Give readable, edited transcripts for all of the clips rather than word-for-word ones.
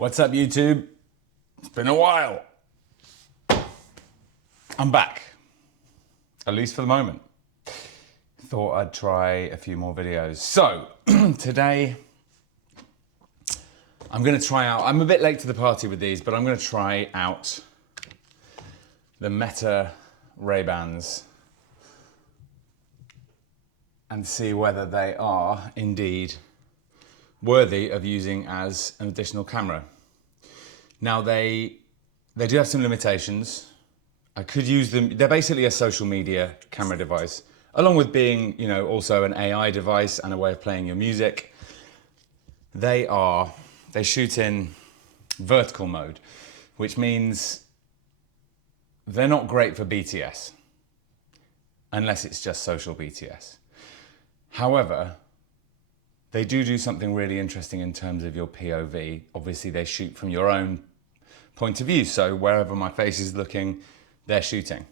What's up, YouTube? It's been a while. I'm back, at least for the moment. Thought I'd try a few more videos. So, today, I'm gonna try out, I'm a bit late to the party with these, but I'm gonna try out the Meta RayBans and see whether they are indeed worthy of using as an additional camera. Now they do have some limitations. I could use them, they're basically a social media camera device, along with being, you know, also an AI device and a way of playing your music. They shoot in vertical mode, which means they're not great for BTS, unless it's just social BTS. However, they do something really interesting in terms of your POV. Obviously, they shoot from your own point of view, so wherever my face is looking, they're shooting.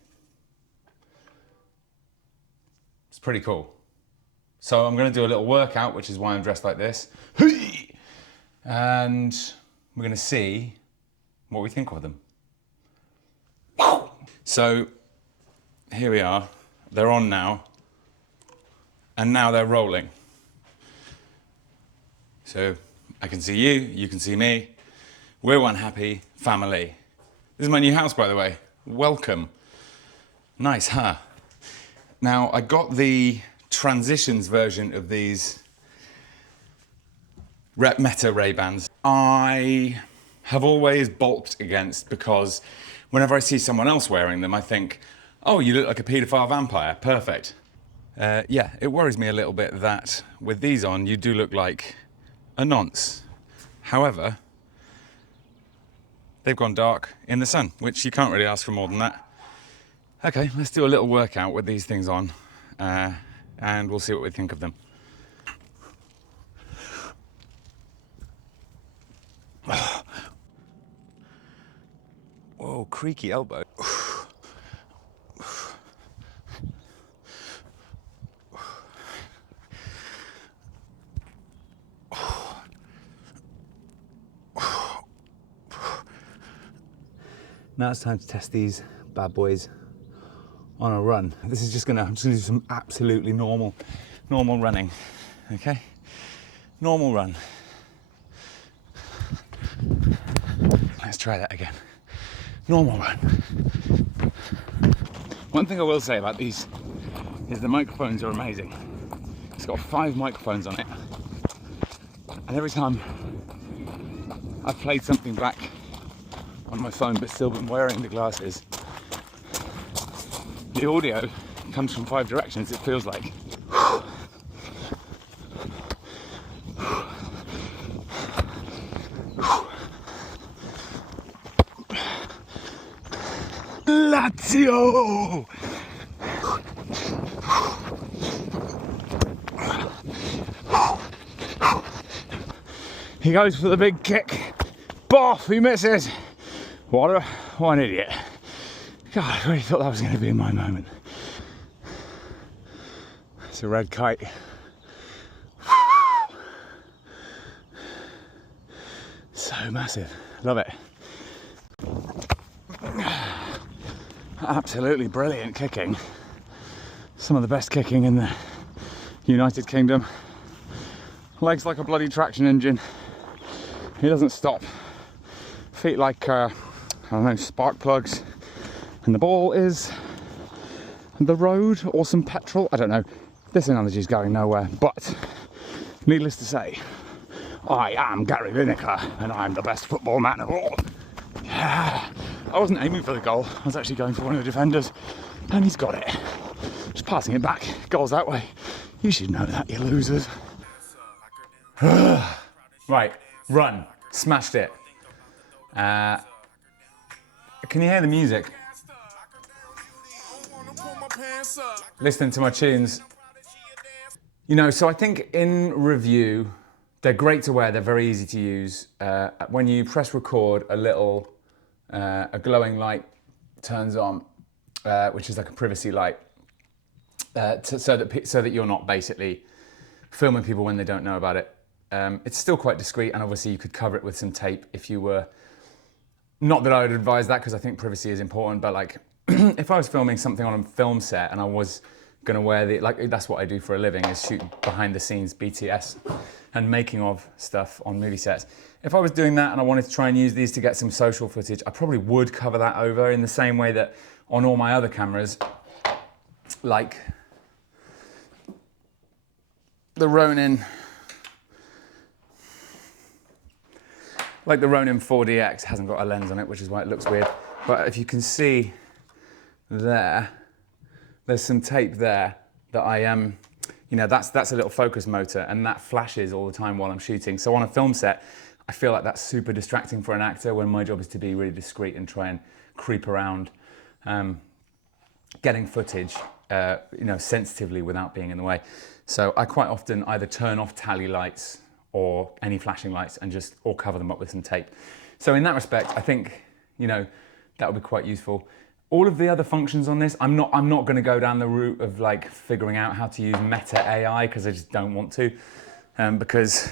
It's pretty cool. So I'm gonna do a little workout, which is why I'm dressed like this. And we're gonna see what we think of them. So here we are, they're on now, and now they're rolling. So I can see you, you can see me. We're one happy family. This is my new house, by the way. Welcome. Nice, huh? Now, I got the transitions version of these Meta RayBans. I have always balked against, because whenever I see someone else wearing them, I think, oh, you look like a paedophile vampire, perfect. Yeah, it worries me a little bit that with these on, you do look like a nonce. However, they've gone dark in the sun, which you can't really ask for more than that. Okay, let's do a little workout with these things on, and we'll see what we think of them. Whoa, creaky elbow. Now it's time to test these bad boys on a run. This is I'm just gonna do some absolutely normal running, okay? Normal run. Let's try that again. Normal run. One thing I will say about these is the microphones are amazing. It's got 5 microphones on it. And every time I've played something back on my phone but still been wearing the glasses, the audio comes from 5 directions, it feels like. Lazio! He goes for the big kick. Boff, he misses. What an idiot. God, I really thought that was going to be my moment. It's a red kite. So massive. Love it. Absolutely brilliant kicking. Some of the best kicking in the United Kingdom. Legs like a bloody traction engine. He doesn't stop. Feet like, I don't know, spark plugs. And the ball is the road or some petrol. I don't know. This analogy is going nowhere. But needless to say, I am Gary Lineker and I'm the best football man of all. Yeah. I wasn't aiming for the goal. I was actually going for one of the defenders and he's got it. Just passing it back. Goal's that way. You should know that, you losers. Right, run. Smashed it. Can you hear the music? Listening to my tunes. You know, so I think in review, they're great to wear, they're very easy to use. When you press record, a glowing light turns on, which is like a privacy light, so that you're not basically filming people when they don't know about it. It's still quite discreet, and obviously you could cover it with some tape if you were. Not that I would advise that, because I think privacy is important, but like if I was filming something on a film set and I was gonna wear that's what I do for a living, is shoot behind the scenes BTS and making of stuff on movie sets. If I was doing that and I wanted to try and use these to get some social footage, I probably would cover that over in the same way that on all my other cameras, like the Ronin 4DX hasn't got a lens on it, which is why it looks weird. But if you can see there's some tape there that I that's a little focus motor, and that flashes all the time while I'm shooting. So on a film set, I feel like that's super distracting for an actor, when my job is to be really discreet and try and creep around, getting footage, sensitively without being in the way. So I quite often either turn off tally lights or any flashing lights or cover them up with some tape. So in that respect, I think, that would be quite useful. All of the other functions on this, I'm not going to go down the route of like figuring out how to use meta AI, because I just don't want to, because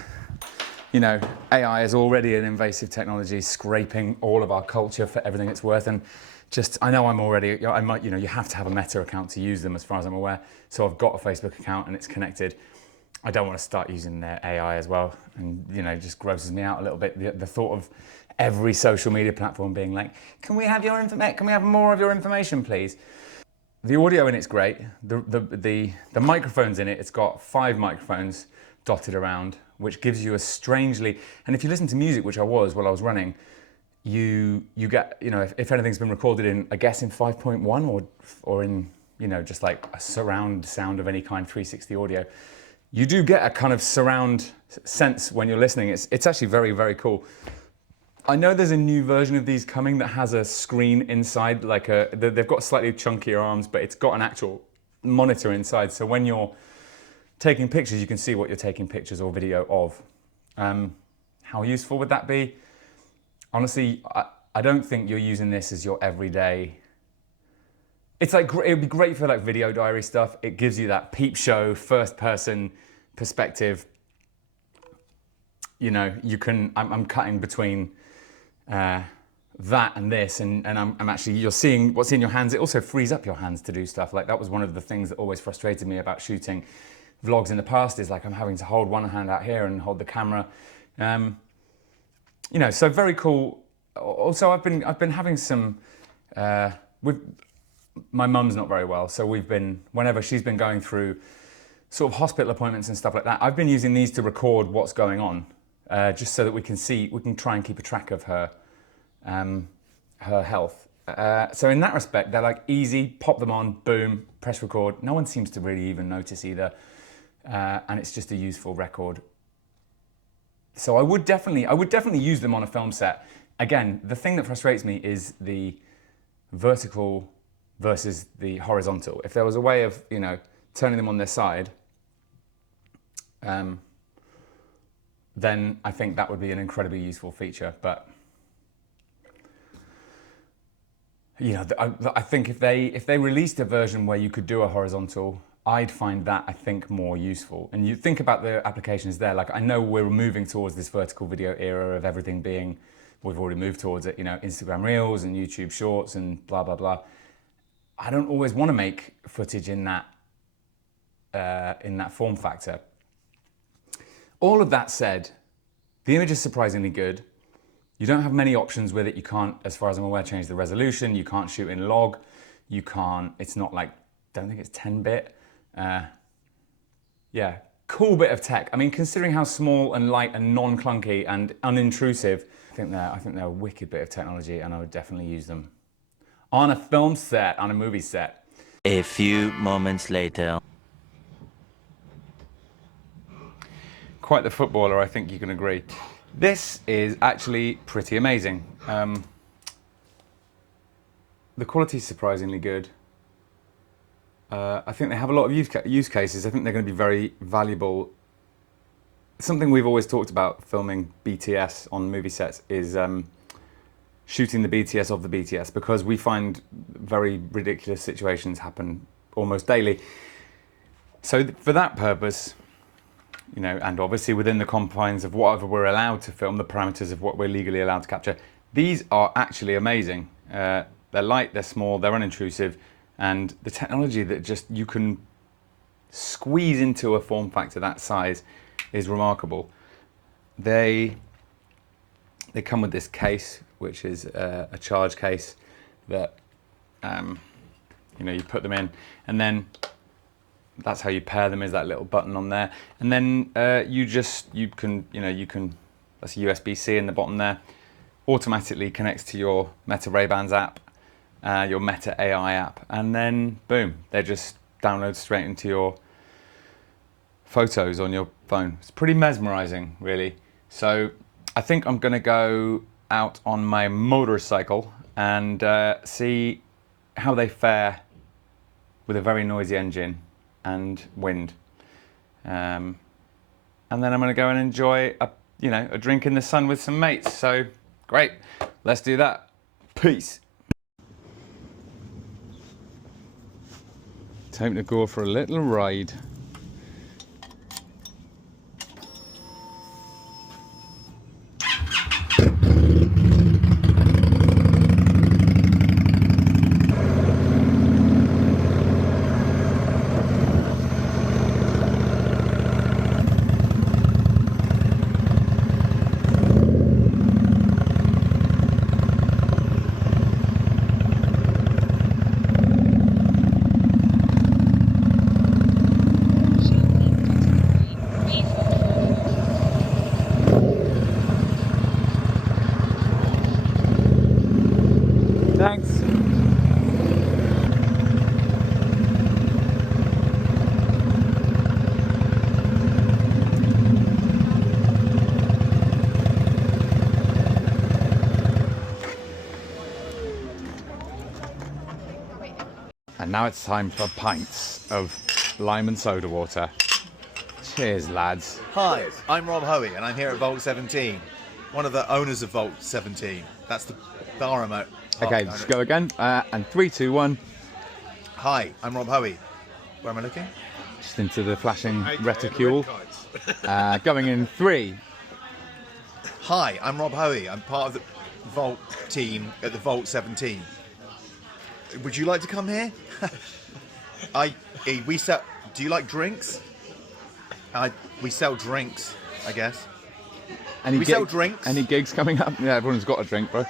AI is already an invasive technology, scraping all of our culture for everything it's worth. And I know you have to have a Meta account to use them, as far as I'm aware. So I've got a Facebook account and it's connected. I don't want to start using their AI as well, and it just grosses me out a little bit. The thought of every social media platform being like, "Can we have your information? Can we have more of your information, please?" The audio in it's great. The microphones in it, it's got 5 microphones dotted around, which gives you a strangely. And if you listen to music, which I was while I was running, you get if anything's been recorded in, I guess, in 5.1 or in just like a surround sound of any kind, 360 audio. You do get a kind of surround sense when you're listening. It's actually very, very cool. I know there's a new version of these coming that has a screen inside, they've got slightly chunkier arms, but it's got an actual monitor inside. So when you're taking pictures, you can see what you're taking pictures or video of. How useful would that be? Honestly, I don't think you're using this as your everyday. It's like, it would be great for like video diary stuff. It gives you that peep show, first person perspective. I'm cutting between that and this, and I'm actually, you're seeing what's in your hands. It also frees up your hands to do stuff. Like, that was one of the things that always frustrated me about shooting vlogs in the past, is like I'm having to hold one hand out here and hold the camera. So very cool. Also, I've been having some, my mum's not very well, so whenever she's been going through sort of hospital appointments and stuff like that, I've been using these to record what's going on, just so that we can try and keep a track of her health. So in that respect, they're like easy, pop them on, boom, press record. No one seems to really even notice either, and it's just a useful record. So I would definitely use them on a film set. Again, the thing that frustrates me is the vertical versus the horizontal. If there was a way of, turning them on their side, then I think that would be an incredibly useful feature. But I think if they released a version where you could do a horizontal, I'd find that, I think, more useful. And you think about the applications there. Like, I know we're moving towards this vertical video era of everything being, we've already moved towards it, Instagram Reels and YouTube Shorts and blah, blah, blah. I don't always want to make footage in that form factor. All of that said, the image is surprisingly good. You don't have many options with it. You can't, as far as I'm aware, change the resolution. You can't shoot in log. You can't, it's not like, don't think it's 10-bit. Yeah, cool bit of tech. I mean, considering how small and light and non-clunky and unintrusive, I think they're a wicked bit of technology, and I would definitely use them on a film set, on a movie set. A few moments later. Quite the footballer, I think you can agree. This is actually pretty amazing. The quality is surprisingly good. I think they have a lot of use cases. I think they're going to be very valuable. Something we've always talked about filming BTS on movie sets is shooting the BTS of the BTS, because we find very ridiculous situations happen almost daily. So for that purpose, you know, and obviously within the confines of whatever we're allowed to film, the parameters of what we're legally allowed to capture, these are actually amazing. They're light, they're small, they're unintrusive, and the technology that just you can squeeze into a form factor that size is remarkable. They come with this case, which is a charge case that you know, you put them in, and then that's how you pair them, is that little button on there, and then you can that's a USB-C in the bottom there, automatically connects to your Meta RayBans app, your Meta AI app, and then boom, they just download straight into your photos on your phone. It's pretty mesmerizing, really. So I think I'm gonna go out on my motorcycle and see how they fare with a very noisy engine and wind. And then I'm gonna go and enjoy a drink in the sun with some mates. So great, let's do that. Peace. Time to go for a little ride. Thanks. And now it's time for pints of lime and soda water. Cheers, lads. Hi, I'm Rob Hoey, and I'm here at Vault 17, one of the owners of Vault 17. That's the bar I'm at. Okay, let's go again. And 3, 2, 1. Hi, I'm Rob Hoey. Where am I looking? Just into the flashing reticule. Going in 3. Hi, I'm Rob Hoey. I'm part of the Vault team at the Vault 17. Would you like to come here? Do you like drinks? We sell drinks, I guess. Sell drinks. Any gigs coming up? Yeah, everyone's got a drink, bro.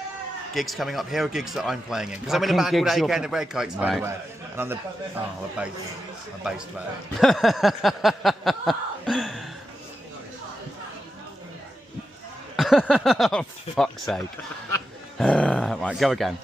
Gigs coming up. Here are gigs that I'm playing in. Because I'm in a band called AK and the Red Kites, by the way. And I'm the bass player. Oh, fuck's sake. Right, go again.